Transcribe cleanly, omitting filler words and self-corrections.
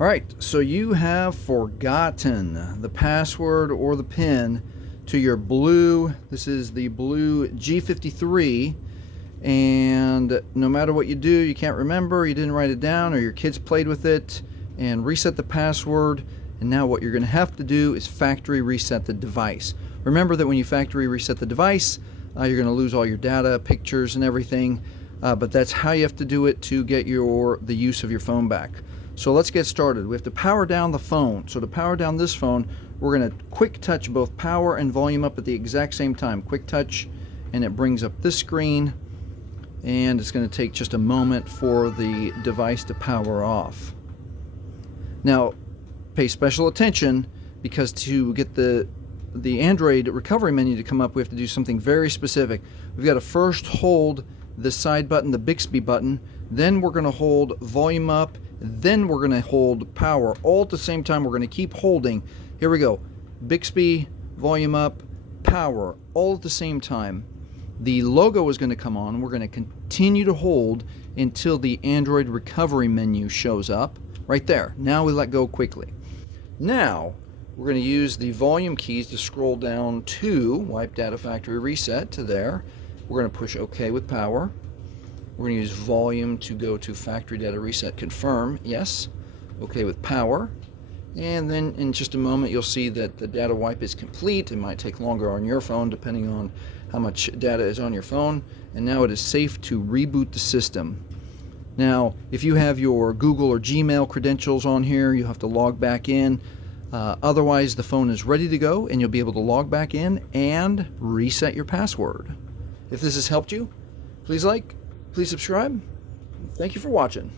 All right, so you have forgotten the password or the PIN to your BLU. This is the BLU G53, and no matter what you do, you can't remember, you didn't write it down, or your kids played with it and reset the password. And now what you're going to have to do is factory reset the device. Remember that when you factory reset the device, you're going to lose all your data, pictures, and everything. But that's how you have to do it to get the use of your phone back. So let's get started. We have to power down the phone. So to power down this phone, we're going to quick touch both power and volume up at the exact same time. Quick touch, and it brings up this screen. And it's going to take just a moment for the device to power off. Now, pay special attention, because to get the Android recovery menu to come up, we have to do something very specific. We've got to first hold the side button, the BIXBY button, then we're going to hold volume up, then we're going to hold power, all at the same time. We're going to keep holding. Here we go. BIXBY, volume up, power, all at the same time. The logo is going to come on. We're going to continue to hold until the Android recovery menu shows up. Right there. Now we let go quickly. Now we're going to use the volume keys to scroll down to wipe data factory reset to there. We're going to push OK with power. We're going to use volume to go to factory data reset, confirm, yes. OK with power. And then in just a moment you'll see that the data wipe is complete. It might take longer on your phone depending on how much data is on your phone. And now it is safe to reboot the system. Now, if you have your Google or Gmail credentials on here, you have to log back in. Otherwise, the phone is ready to go, and you'll be able to log back in and reset your password. If this has helped you, please like, please subscribe. Thank you for watching.